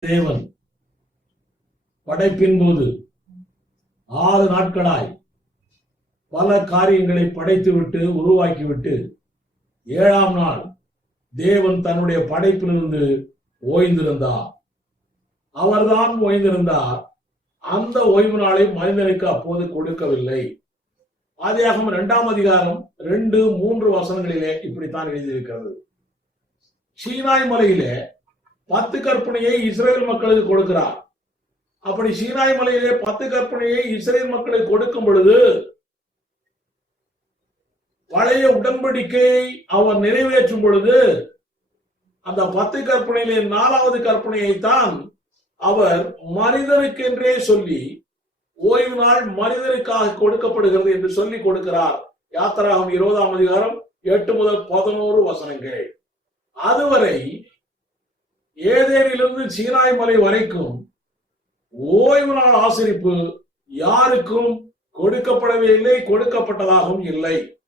தேவன். படைப்பின் போது ஆறு நாட்களாய் பல காரியங்களை படைத்துவிட்டு உருவாக்கிவிட்டு ஏழாம் நாள் தேவன் தன்னுடைய படைப்பிலிருந்து ஓய்ந்திருந்தார். அவர்தான் ஓய்ந்திருந்தார். அந்த ஓய்வு நாளை மனிதனுக்கு அப்போது கொடுக்கவில்லை. ஆதியாகம் இரண்டாம் அதிகாரம் ரெண்டு மூன்று வசனங்களிலே இப்படித்தான் எழுதியிருக்கிறது. சீனாய் மலையிலே பத்து கற்பனையை இஸ்ரேல் மக்களுக்கு கொடுக்கிறார். அப்படி சீனாய் மலையிலே பத்து கற்பனையை இஸ்ரேல் மக்களுக்கு கொடுக்கும் பொழுது பழைய உடன்படிக்கையை அவர் நிறைவேற்றும் பொழுது அந்த பத்து கற்பனையிலே நாலாவது கற்பனையை தான் அவர் மனிதனுக்கென்றே சொல்லி ஓய்வு நாள் மனிதனுக்காக கொடுக்கப்படுகிறது என்று சொல்லி கொடுக்கிறார். யாத்திராகம் இருபதாம் அதிகாரம் எட்டு முதல் பதினோரு வசனங்கள். அதுவரை ஏதேனிலிருந்து சீனாய் மலை வரைக்கும் ஓய்வு நாள் ஆசிரிப்பு யாருக்கும் கொடுக்கப்படவே இல்லை கொடுக்கப்பட்டதாகவும் இல்லை.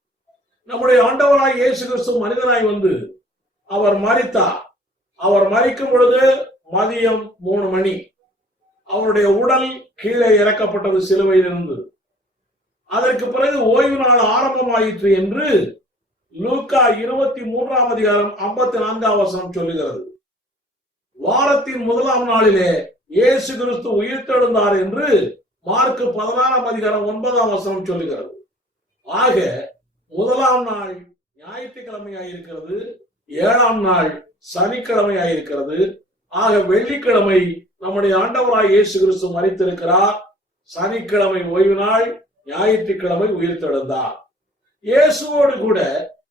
நம்முடைய ஆண்டவராய் இயேசு கிறிஸ்து மனிதனாய் வந்து அவர் மறித்தார் அவர் மறிக்கும் பொழுது மதியம் மூணு மணி. அவருடைய உடல் கீழே இறக்கப்பட்டது சிலுவையிலிருந்து. அதற்கு பிறகு ஓய்வு நாள் ஆரம்பமாயிற்று என்று லூக்கா இருபத்தி மூன்றாம் அதிகாரம் ஐம்பத்தி நான்காம் வசனம் சொல்லுகிறது. வாரத்தின் முதலாம் நாளிலே இயேசு கிறிஸ்து உயிர்த்தெழுந்தார் என்று மார்க் பதினாறாம் அதிகாரம் ஒன்பதாம் வசனம் சொல்லுகிறது. ஆக முதலாம் நாள் ஞாயிற்றுக்கிழமையாயிருக்கிறது ஏழாம் நாள் சனிக்கிழமையாயிருக்கிறது. ஆக வெள்ளிக்கிழமை நம்முடைய ஆண்டவராய் இயேசு கிறிஸ்து மறித்திருக்கிறார் சனிக்கிழமை ஓய்வு நாள் ஞாயிற்றுக்கிழமை உயிர்த்தெழுந்தார். இயேசுவோடு கூட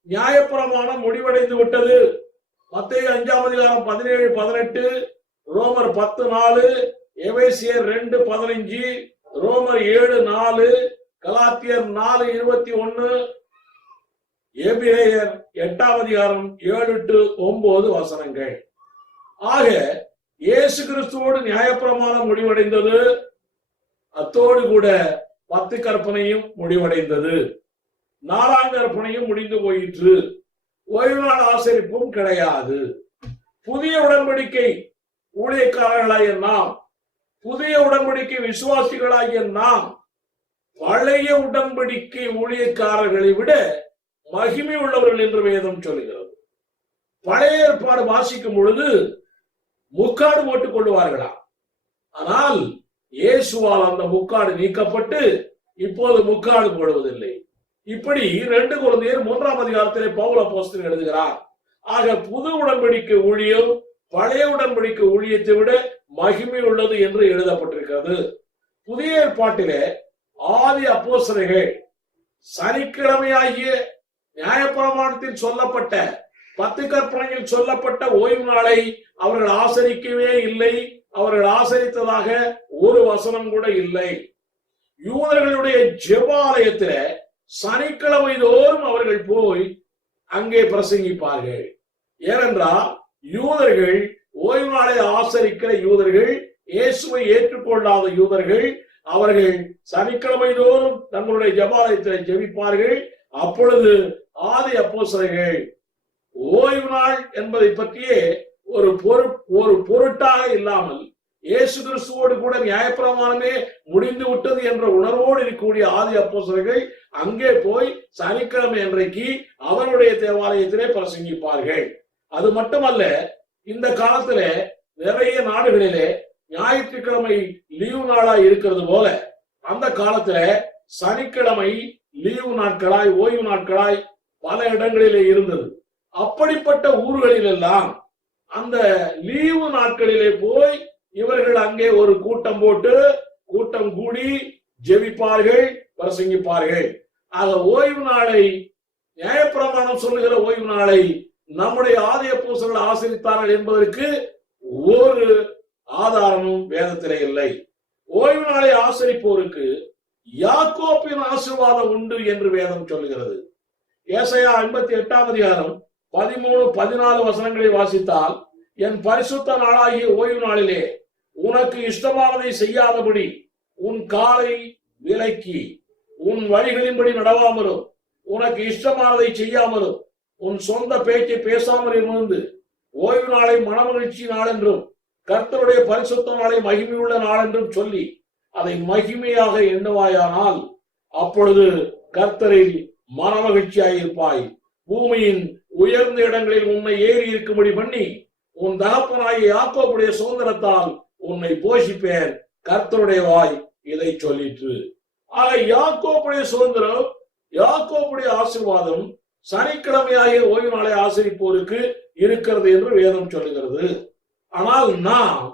நியாயப்பிரமாணம் முடிவடைந்து விட்டது மத்திய அஞ்சாம் அதிகாரம் பதினேழு பதினெட்டு ரோமர் பத்து நாலு எவேசியர் ரெண்டு பதினஞ்சு ரோமர் ஏழு நாலு கலாத்தியர் நாலு இருபத்தி ஒன்னு எபிரேயர் எட்டாம் அதிகாரம் ஏழு டு ஒன்பது வசனங்கள். ஆக இயேசு கிறிஸ்துவோடு நியாயப்பிரமாணம் முடிவடைந்தது. அத்தோடு கூட பத்து கற்பனையும் முடிவடைந்தது. நாலாம் கற்பனையும் முடிந்து போயிற்று. ஓய்வு நாள் ஆசரிப்பும் கிடையாது. புதிய உடன்படிக்கை ஊழியக்காரர்களாகிய நாம் புதிய உடன்படிக்கை விசுவாசிகளாகிய நாம் பழைய உடன்படிக்கை ஊழியக்காரர்களை விட மகிமை உள்ளவர்கள் என்று வேதம் சொல்கிறது பழைய ஏற்பாடு வாசிக்கும் பொழுது முக்காடு போட்டுக் கொள்வார்களா ஆனால் இயேசுவால் அந்த முக்காடு நீக்கப்பட்டு இப்போது முக்காடு போடுவதில்லை. இப்படி ரெண்டு குழந்தையர் மூன்றாம் அதிகாரத்திலே பவுல போஸ்தர் எழுதுகிறார். ஆக புது உடன்படிக்கை ஊழியம் பழைய உடன்படிக்கை ஊழியத்தை விட மகிமை உள்ளது என்று எழுதப்பட்டிருக்கிறது. புதிய ஏற்பாட்டிலே ஆதி அப்போசனைகள் சனிக்கிழமையாகிய நியாயப்பிரமாணத்தில் சொல்லப்பட்ட பத்து கற்பனையில் சொல்லப்பட்ட ஓய்வு நாளை அவர்கள் ஆசரிக்கவே இல்லை. அவர்கள் ஆசரித்ததாக ஒரு வசனம் கூட இல்லை. யூதர்களுடைய ஜெபாலயத்தில சனிக்கிழமை தோறும் அவர்கள் போய் அங்கே பிரசங்கிப்பார்கள். ஏனென்றால் யூதர்கள் ஓய்வு நாளை ஆசரிக்கிற யூதர்கள் இயேசுவை ஏற்றுக்கொள்ளாத யூதர்கள் அவர்கள் சனிக்கிழமை தோறும் தங்களுடைய ஜபாலயத்தில் ஜெபிப்பார்கள். அப்பொழுது ஆதி அப்போசர்கள் ஓய்வு நாள் என்பதை பற்றியே ஒரு பொரு ஒரு பொருட்டாக இல்லாமல் இயேசு கிறிஸ்துவோடு கூட நியாயப்பிரமாணமே முடிந்து விட்டது என்ற உணர்வோடு இருக்கக்கூடிய ஆதி அப்போசர்கள் அங்கே போய் சனிக்கிழமை அன்றைக்கு அவருடைய தேவாலயத்திலே பிரசங்கிப்பார்கள். அது மட்டுமல்ல இந்த காலத்துல நிறைய நாடுகளிலே ஞாயிற்றுக்கிழமை லீவு நாளா இருக்கிறது போல அந்த காலத்துல சனிக்கிழமை லீவு நாட்களாய் ஓய்வு நாட்களாய் பல இடங்களிலே இருந்தது. அப்படிப்பட்ட ஊர்களில் எல்லாம் அந்த லீவு நாட்களிலே போய் இவர்கள் அங்கே ஒரு கூட்டம் போட்டு கூட்டம் கூடி ஜெபிப்பார்கள் பிரசங்கிப்பார்கள். ஆக ஓய்வு நாளை நியாயப்பிரமாணம் சொல்லுகிற ஓய்வு நாளை நம்முடைய ஆதிய பூசர்கள் ஆசிரித்தார்கள் என்பதற்கு ஒரு ஆதாரமும் வேதத்திலே இல்லை. ஓய்வு நாளை ஆசிரிப்போருக்கு யாக்கோப்பின் ஆசீர்வாதம் உண்டு என்று வேதம் சொல்லுகிறது. ஏசையா ஐம்பத்தி எட்டாம் அதிகாரம் பதிமூணு பதினாலு வசனங்களை வாசித்தால் என் பரிசுத்த நாளாகிய ஓய்வு நாளிலே உனக்கு இஷ்டமானதை செய்யாதபடி உன் காலை விலக்கி உன் வழிகளின்படி நடவாமலும் உனக்கு இஷ்டமானதை செய்யாமலும் உன் சொந்த பேச்சை பேசாமல் இருந்து ஓய்வு நாளை மனமகிழ்ச்சி நாளென்றும் கர்த்தருடைய பரிசுத்த நாளை மகிமையுள்ள நாளென்றும் சொல்லி அதை மகிமையாக எண்ணுவாயானால் அப்பொழுது கர்த்தரில் மனமகிழ்ச்சியாயிருப்பாய். பூமியின் உயர்ந்த இடங்களில் உன்னை ஏறி இருக்கும்படி பண்ணி உன் தகப்பனாகிய யாக்கோப்புடைய சுதந்திரத்தால் உன்னை போஷிப்பேன். கர்த்தருடைய வாய் இதை சொல்லிற்று. ஆக யாக்கோப்புடைய சுதந்திரம் யாக்கோப்புடைய ஆசீர்வாதம் சனிக்கிழமையாகிய ஓய்வு நாளை ஆசிரிப்போருக்கு இருக்கிறது என்று வேதம் சொல்லுகிறது. ஆனால் நாம்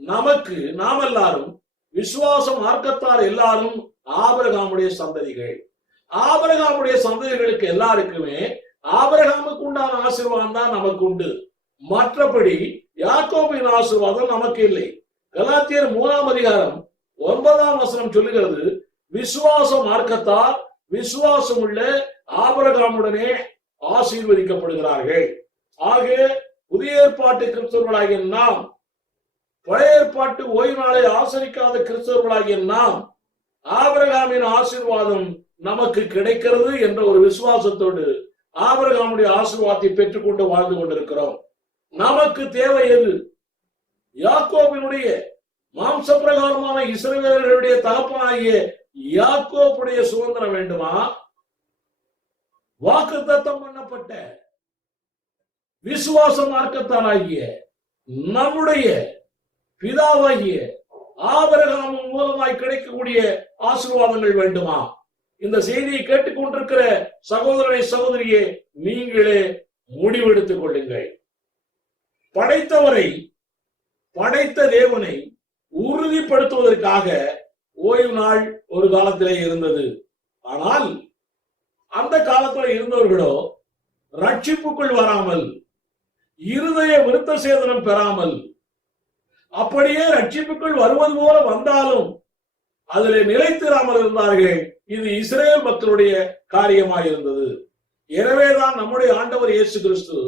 நமக்கு நாம் எல்லாரும் விசுவாசம் மார்க்கத்தார் எல்லாரும் ஆபரகாமுடைய சந்ததிகள். ஆபரகாமுடைய சந்ததிகளுக்கு எல்லாருக்குமே ஆபரகாமுக்கு உண்டான ஆசீர்வாதம் தான் நமக்கு உண்டு. மற்றபடி யாக்கோபின் ஆசீர்வாதம் நமக்கு இல்லை. கலாத்தியர் மூணாம் அதிகாரம் ஒன்பதாம் வசனம் சொல்லுகிறது விசுவாச மார்க்கத்தால் விசுவாசம் உள்ள ஆபரகாமுடனே ஆசீர்வதிக்கப்படுகிறார்கள். ஆக புதிய ஏற்பாட்டு கிறிஸ்தவர்களாகிய நாம் பழைய ஏற்பாட்டு ஓய்வு நாளை ஆசரிக்காத கிறிஸ்தவர்களாகிய நாம் ஆபரகாமின் ஆசீர்வாதம் நமக்கு கிடைக்கிறது என்ற ஒரு விசுவாசத்தோடு ஆபரகாமுடைய ஆசீர்வாதத்தை பெற்றுக்கொண்டு வாழ்ந்து கொண்டிருக்கிறோம். நமக்கு தேவை எது? யாக்கோபினுடைய மாம்ச பிரகாரமான இஸ்ரவேலர்களுடைய தகப்பனாகிய யாக்கோப்புடைய சுதந்திரம் வேண்டுமா? வாக்கு தத்தம் பண்ணப்பட்ட விசுவாச மார்க்கத்தானாகிய நம்முடைய பிதாவாகிய ஆபரகாமம் மூலமாய் கிடைக்கக்கூடிய ஆசீர்வாதங்கள் வேண்டுமா? இந்த செய்தியை கேட்டுக்கொண்டிருக்கிற சகோதரனை சகோதரியே நீங்களே முடிவெடுத்துக் கொள்ளுங்கள். படைத்தவரை படைத்த தேவனை உறுதிப்படுத்துவதற்காக ஓய்வு நாள் ஒரு காலத்திலே இருந்தது. ஆனால் அந்த காலத்துல இருந்தவர்களோ ரட்சிப்புக்குள் வராமல் இருதய விருத்த சேதனம் பெறாமல் அப்படியே ரட்சிப்புக்குள் வருவது போல வந்தாலும் அதில் நிலைத்திராமல் இருந்தார்கள் இது இஸ்ரேல் மக்களுடைய காரியமாயிருந்தது. எனவேதான் நம்முடைய ஆண்டவர் இயேசு கிறிஸ்து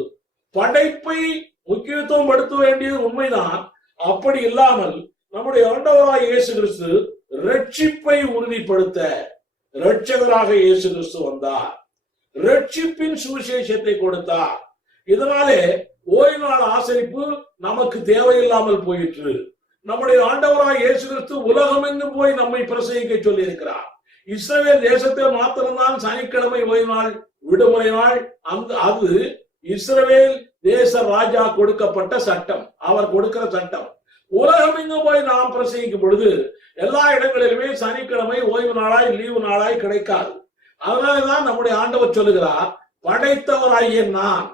படைப்பை முக்கியத்துவம் படுத்த வேண்டியது உண்மைதான். அப்படி இல்லாமல் நம்முடைய ஆண்டவராக இயேசு கிறிஸ்து ரட்சிப்பை உறுதிப்படுத்த ரட்சகராக இயேசு கிறிஸ்து வந்தார். ரட்சிப்பின் சுவிசேஷத்தை கொடுத்தார். இதனாலே ஓய்வு நாள் ஆசரிப்பு நமக்கு தேவையில்லாமல் போயிற்று. நம்முடைய ஆண்டவராய் இயேசு கிறிஸ்து உலகமெங்கும் போய் நம்மை பிரசங்கிக்க சொல்லி இருக்கிறார் இஸ்ரவேல் தேசத்தில் மாத்திரம்தான் சனிக்கிழமை ஓய்வு நாள் விடுமுறை நாள் அந்த அது இஸ்ரேல் தேச ராஜா கொடுக்கப்பட்ட சட்டம். அவர் கொடுக்கிற சட்டம். உலகம் இங்கு போய் நாம் பிரசங்கிக்கும் பொழுது எல்லா இடங்களிலுமே சனிக்கிழமை ஓய்வு நாளாய் லீவு நாளாய் கிடைக்காது. அதனாலதான் நம்முடைய ஆண்டவர் சொல்லுகிறார் படைத்தவராகிய நான்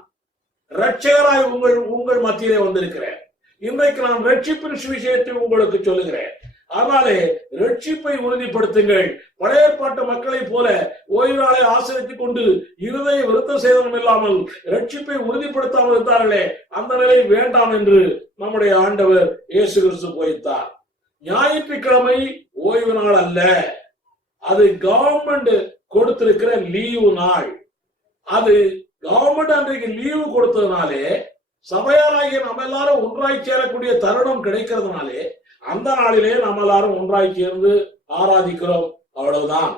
ரட்சகராய் உங்கள் உங்கள் மத்தியிலே வந்திருக்கிறேன். இன்றைக்கு நான் ரட்சிப்பின் சுவிசேஷத்தை உங்களுக்கு சொல்லுகிறேன். அதனாலே ரட்சிப்பை உறுதிப்படுத்துங்கள். பழைய பாட்டு மக்களைப் போல ஓய்வு நாளை ஆசிரியத்துக் கொண்டு இருதய விருத்த சேதனம் இல்லாமல் ரட்சிப்பை உறுதிப்படுத்தாமல் இருந்தார்களே அந்த நிலை வேண்டாம் என்று நம்முடைய ஆண்டவர் இயேசு கிறிஸ்து போய்த்தார். ஞாயிற்றுக்கிழமை ஓய்வு நாள் அல்ல. அது கவர்மெண்ட் கொடுத்திருக்கிற லீவு நாள். அது கவர்மெண்ட் அன்றைக்கு லீவு கொடுத்ததுனாலே சபையாராகிய நம்ம எல்லாரும் ஒன்றாய் சேரக்கூடிய தருணம் கிடைக்கிறதுனாலே அந்த நாளிலே நம்ம எல்லாரும் ஒன்றாய் சேர்ந்து ஆராதிக்கிறோம். அவ்வளவுதான்.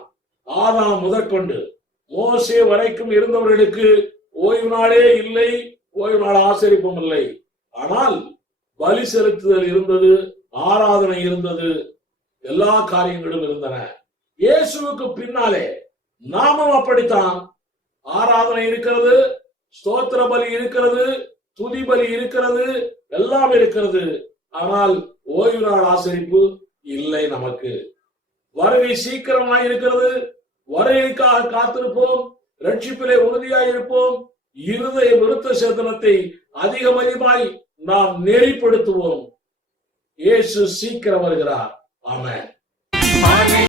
ஆதாம் முதற்கொண்டு மோசே வரைக்கும் இருந்தவர்களுக்கு ஓய்வு நாளே இல்லை ஓய்வு நாள் ஆசரிப்பும் இல்லை. ஆனால் பலி செலுத்துதல் இருந்தது ஆராதனை இருந்தது எல்லா காரியங்களும் இருந்தன. இயேசுவுக்கு பின்னாலே நாமும் அப்படித்தான். ஆராதனை இருக்கிறது ஸ்தோத்திர பலி இருக்கிறது துதி பலி இருக்கிறது எல்லாம் இருக்கிறது. ஆனால் ஓய்வு நாள் ஆசரிப்பு இல்லை நமக்கு. வருகை சீக்கிரமாய் இருக்கிறது வருகைக்காக காத்திருப்போம். ரட்சிப்பிலே உறுதியாய் இருப்போம் இருதய விருத்த சேதனத்தை அதிக மதிப்பாய் நாம் நெறிப்படுத்துவோம். இயேசு சீக்கிரம் வருகிறார். ஆமென்.